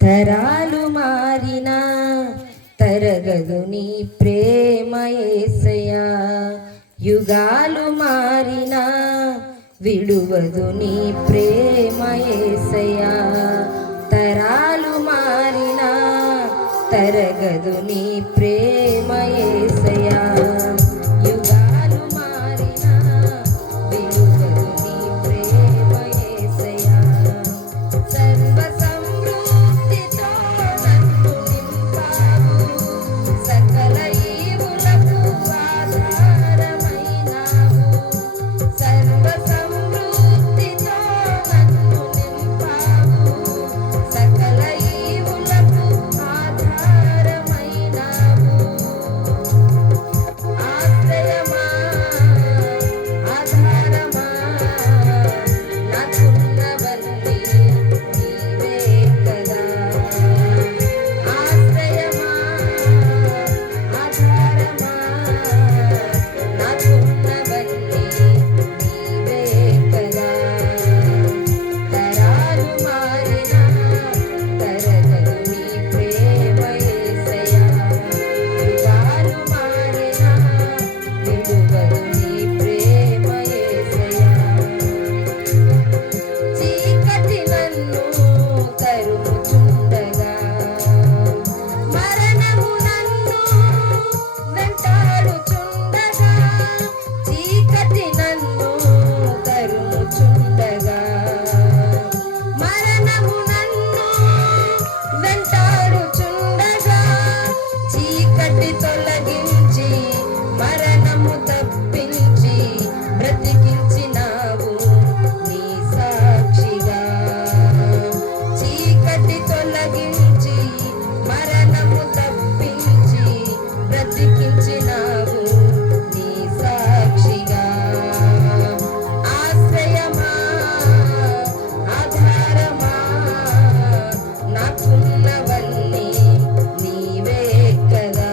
తరాలు మారినా తరగదు నీ ప్రేమ యేసయ్యా. యుగాలు మారినా విడువదు నీ ప్రేమ యేసయ్యా. తరాలు మారినా తరగదు నీ ప్రేమ యేసయ్యా. యుగాలు మారినా విడువదు నీ ప్రేమ యేసయ్యా. సర్వ సమృద్ధితో నన్ను నింపావు, సకల ఈవులకు ఆధారమైనావు. సర్వ సమృద్ధితో నన్ను నింపావు, సకల ఈవులకు ఆధారమైనావు. ఆశ్రయమా ఆధారమా నాకున్నవన్నీ నీవే కదా. ఆశ్రయమా ఆధారమా నాకున్నవన్నీ నీవే కదా. తరాలు మారినా తరగదు నీ ప్రేమ యేసయ్యా. యుగాలు మారినా విడువదు నీ ప్రేమ యేసయ్యా. చీకటి నన్ను తరుముచుండగా, మరణము నన్ను వెంటాడుచుండగా. చీకటి నన్ను తరుముచుండగా, మరణము నన్ను వెంటాడుచుండగా. చీకటి తొలగించి మరణము తప్పించి బ్రతికించినావు నీ సాక్షిగా. చీకటి తొలగించి మరణము తప్పించి బ్రతికించినావు నీ సాక్షిగా. ఆశ్రయమా ఆధారమా నాకున్నవన్నీ నీవే కదా.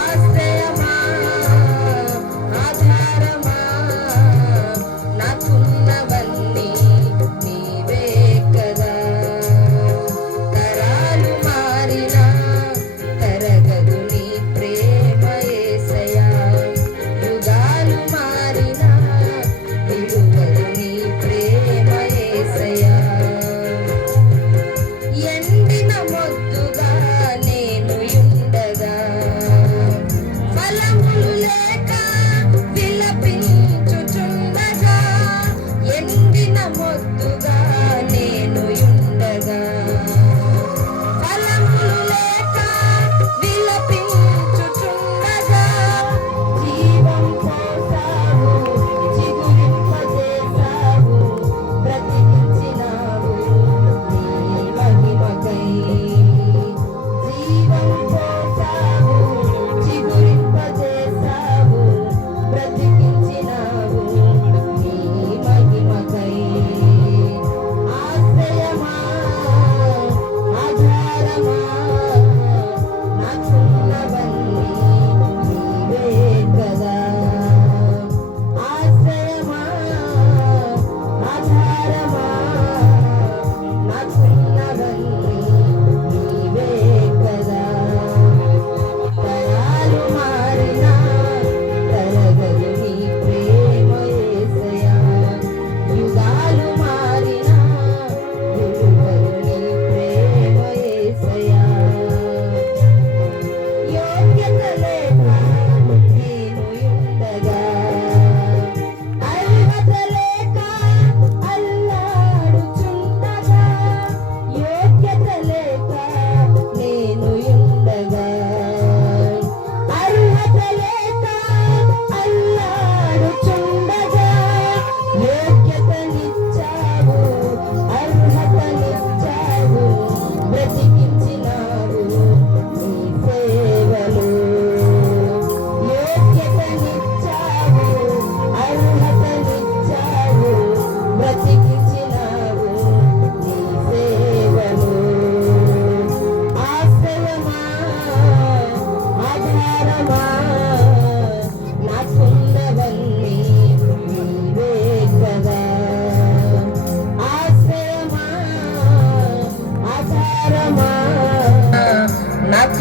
ఆశ్రయమా ఆధారమా నాకున్నవన్నీ నీవే కదా. తరాలు మారినా తరగదు నీ ప్రేమ యేసయ్యా. యుగాలు మారినా విడువదు నీ ప్రేమ యేసయ్యా. ఎండిన మొద్దుగా నేను యుండగా, ఫలములు లేక విలపించుచుండగా. ఎండిన మొద్దుగా నేను యుండగా, ఫలములు లేక విలపించుచుండగా. జీవం పోసావు, చిగురింపజేసావు, బ్రతికించినావు నీ మహిమకై. జీవం పోసావు, చిగురింపజేసావు, బ్రతికించినావు నీ మహిమకై. ఆశ్రయమా ఆధారమా నాకున్నవన్నీ నీవే కదా. ఆశ్రయమా ఆధారమా నాకున్నవన్నీ నీవే కదా. తరాలు మారినా తరగదు నీ ప్రేమ యేసయ్యా. యుగాలు మారినా విడువదు నీ ప్రేమ యేసయ్యా.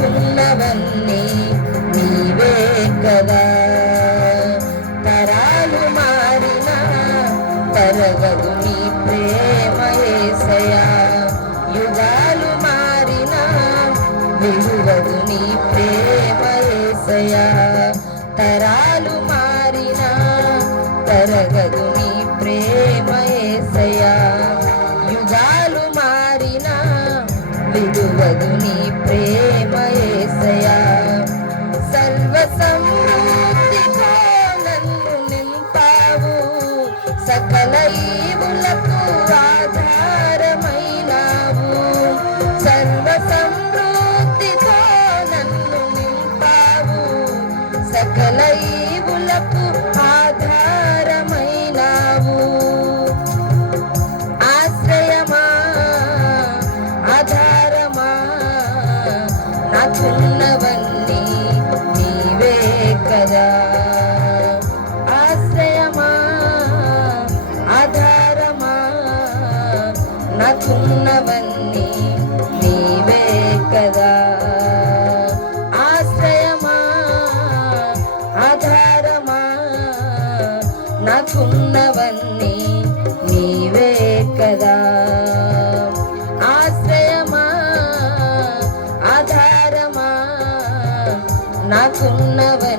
నాకున్నవన్నీ నీవే కదా. తరాలు మారినా తరగదు నీ ప్రేమ యేసయ్యా. యుగాలు మారినా విడువదు నీ ప్రేమ యేసయ్యా. తరాలు మారినా తరగదు నీ ప్రేమ యేసయ్యా. యుగాలు మారినా విడువదు నీ ప్రేమ యేసయ్యా. సర్వ సమృద్ధితో నన్ను నింపావు, సకల ఈవులకు ఆధారమైనావు. సర్వ సమృద్ధితో నన్ను నింపావు, సకల ఈవులకు ఆధారమైనావు. ఆశ్రయమా ఆధారమా నాకున్నవన్నీ నీవే కదా. ఆశ్రయమా ఆధారమా నాకున్నవన్నీ నీవే కదా. ఆశ్రయమా ఆధారమా నాకున్నవన్నీ నీవే కదా. ఆశ్రయమా ఆధారమా నాకున్నవన్నీ